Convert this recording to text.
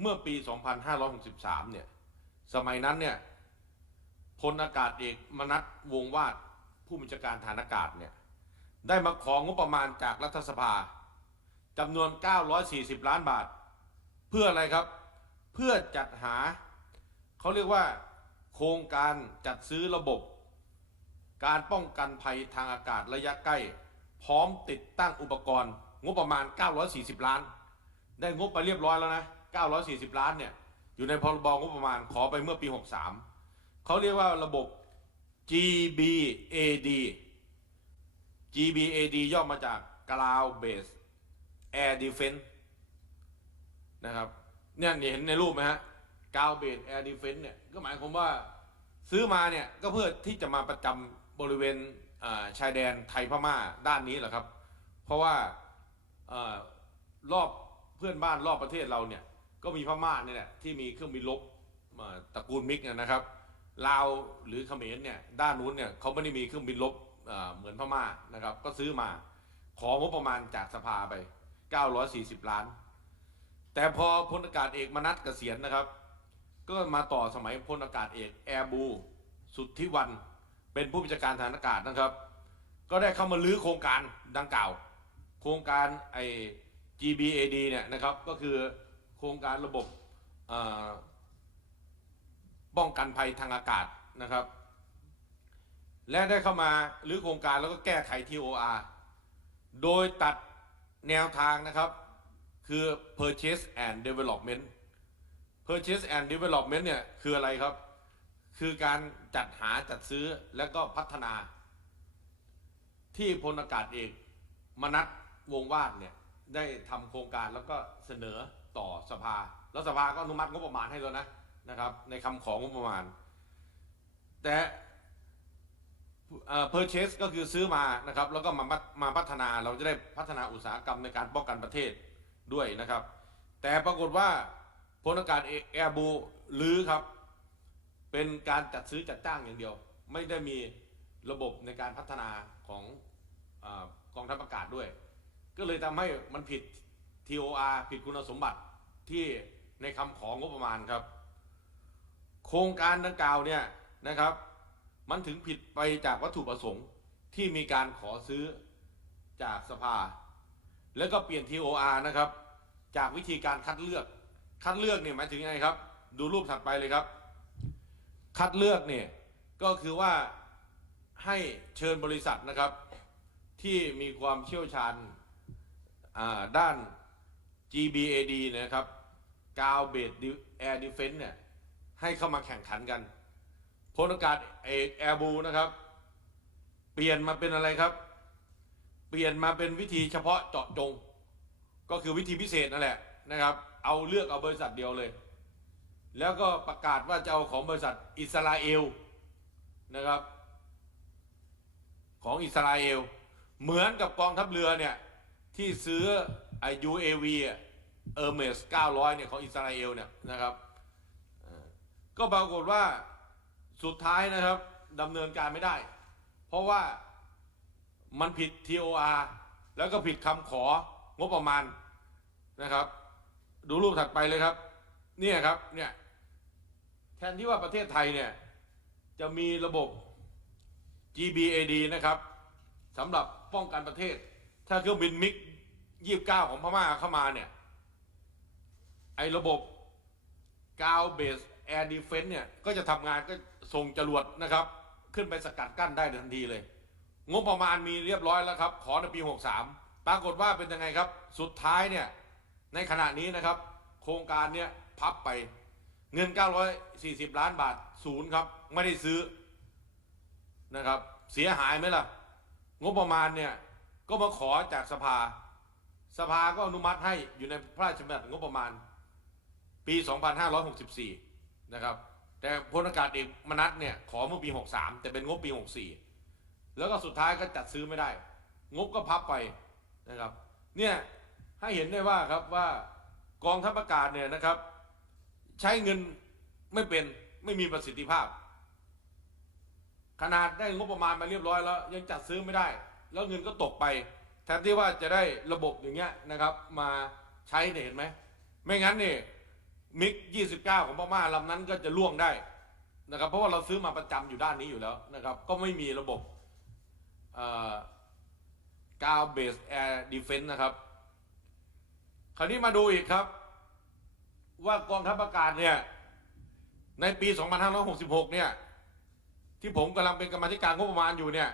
เมื่อปี 2563 เนี่ย สมัยนั้นเนี่ยพลอากาศเอกมนัสวงวาดผู้บัญชาการฐานอากาศเนี่ย ได้มาของงบประมาณจากรัฐสภาจำนวน 940 ล้านบาท เพื่ออะไรครับ เพื่อจัดหา เขาเรียกว่า โครงการจัดซื้อระบบ การป้องกันภัยทางอากาศระยะใกล้ พร้อมติดตั้งอุปกรณ์ งบประมาณ 940 ล้าน ได้งบไปเรียบร้อยแล้วนะ 940 ล้านเนี่ยอยู่ในพรบงบประมาณขอไปเมื่อปี 63เขาเรียกว่าระบบ GBAD GBAD ย่อมาจาก Ground Based Air Defense นะครับเนี่ยเห็นในรูปไหมฮะ Ground Based Air Defense เนี่ยก็หมายความว่าซื้อมาเนี่ยก็เพื่อที่จะมาประจำบริเวณชายแดนไทยพม่าด้านนี้แหละครับ เพราะว่าอรอบเพื่อนบ้านรอบประเทศเราเนี่ย ก็มีพม่าเนี่ยแหละที่มีเครื่องบินรบตระกูลมิกเนี่ยนะครับลาวหรือเขมรเนี่ยด้านนู้นเนี่ยเขาไม่ได้มีเครื่องบินรบเหมือนพม่านะครับ ก็ซื้อมาของบประมาณจากสภาไป 940 ล้าน แต่พอพลอากาศเอกมนัสเกษียณนะครับ ก็มาต่อสมัยพลอากาศเอกแอร์บูสุทธิวัน เป็นผู้บัญชาการฐานอากาศนะครับ ก็ได้เข้ามาลื้อโครงการดังกล่าว โครงการไอ้ GBAD เนี่ยนะครับก็คือ โครงการระบบป้องกันภัยทางอากาศนะครับ และได้เข้ามาหรือโครงการแล้วก็แก้ไข TOR โดยตัดแนวทางนะครับ คือ purchase and development purchase and development เนี่ยคืออะไรครับ คือการจัดหาจัดซื้อแล้วก็พัฒนา ที่พลอากาศเอกมนัสวงวาดเนี่ย ได้ทำโครงการแล้วก็เสนอ ต่อสภา แล้วสภาก็อนุมัติงบประมาณให้แล้วนะนะครับในคำของงบประมาณ แต่เอ่อ purchase ก็คือซื้อมานะครับแล้วก็มามาพัฒนาเราจะได้พัฒนาอุตสาหกรรมในการป้องกันประเทศด้วยนะครับ แต่ปรากฏว่าพลอากาศเอกแอร์บูลือครับ เป็นการจัดซื้อจัดจ้างอย่างเดียว ไม่ได้มีระบบในการพัฒนาของอกองทัพอากาศด้วย ก็เลยทำให้มันผิด TOR ผิดคุณสมบัติที่ในคำของงบประมาณครับ โครงการดังกล่าวเนี่ยนะครับ มันถึงผิดไปจากวัตถุประสงค์ที่มีการขอซื้อจากสภา แล้วก็เปลี่ยน TOR นะครับ จากวิธีการคัดเลือก คัดเลือกเนี่ยหมายถึงยังไงครับ ดูรูปถัดไปเลยครับ คัดเลือกเนี่ยก็คือว่าให้เชิญบริษัทนะครับที่มีความเชี่ยวชาญด้าน GBAD นยนะครับกาวเบดแอร์ดิเฟนซ์เนี่ยให้เข้ามาแข่งขันกันพลอากาศเอกแอร์บูนะครับ เปลี่ยนมาเป็นอะไรครับ เปลี่ยนมาเป็นวิธีเฉพาะเจาะจง ก็คือวิธีพิเศษนั่นแหละนะครับ เอาเลือกเอาบริษัทเดียวเลย แล้วก็ประกาศว่าจะเอาของบริษัทอิสราเอลนะครับ ของอิสราเอล เหมือนกับกองทัพเรือเนี่ยที่ซื้อ ไอ UAV อะเออร์เมส900เนี่ยของอิสราเอลเนี่ยนะครับก็ปรากฏว่าสุดท้ายนะครับดำเนินการไม่ได้ เพราะว่ามันผิด TOR แล้วก็ผิดคำของบประมาณนะครับ ดูรูปถัดไปเลยครับ เนี่ยครับเนี่ยแทนที่ว่าประเทศไทยเนี่ยจะมีระบบ GBAD นะครับสำหรับป้องกันประเทศ ถ้าเครื่องบินมิก 29ของพม่าเข้ามาเนี่ย ไอ้ระบบกาวเบสแอร์ดีเฟนต์เนี่ย ก็จะทำงานก็ส่งจรวดนะครับ ขึ้นไปสกัดกั้นได้ทันทีเลย งบประมาณมีเรียบร้อยแล้วครับ ขอในปี 63 ปรากฏว่าเป็นยังไงครับ สุดท้ายเนี่ย ในขณะนี้นะครับ โครงการเนี่ยพับไปเงิน 940 ล้านบาทศูนย์ครับ ไม่ได้ซื้อนะครับ เสียหายไหมล่ะ งบประมาณเนี่ย ก็มาขอจากสภา สภาก็อนุมัติให้อยู่ในพระราชบัญญัติงบประมาณ ปี 2564 นะครับ แต่พลอากาศเอกมนัสเนี่ยขอเมื่อปี 63 แต่เป็นงบปี 64 แล้วก็สุดท้ายก็จัดซื้อไม่ได้ งบก็พับไปนะครับ เนี่ยให้เห็นได้ว่าครับว่ากองทัพอากาศเนี่ยนะครับ ใช้เงินไม่เป็นไม่มีประสิทธิภาพ ขนาดได้งบประมาณมาเรียบร้อยแล้ว ยังจัดซื้อไม่ได้ แล้วเงินก็ตกไป ทนที่ว่าจะได้ระบบอย่างเงี้ยนะครับ มาใช้เนี่ยเห็นไหม ไม่งั้นเนี่ยมิก 29 ของพม่าลำนั้นก็จะล่วงได้นะครับ เพราะว่าเราซื้อมาประจำอยู่ด้านนี้อยู่แล้วนะครับ ก็ไม่มีระบบกาวเบสแอร์ดีเฟนต์นะครับ คราวนี้มาดูอีกครับ ว่ากองทัพอากาศเนี่ย ในปี 2566 เนี่ย ที่ผมกำลังเป็นกรรมธิการงบประมาณอยู่เนี่ย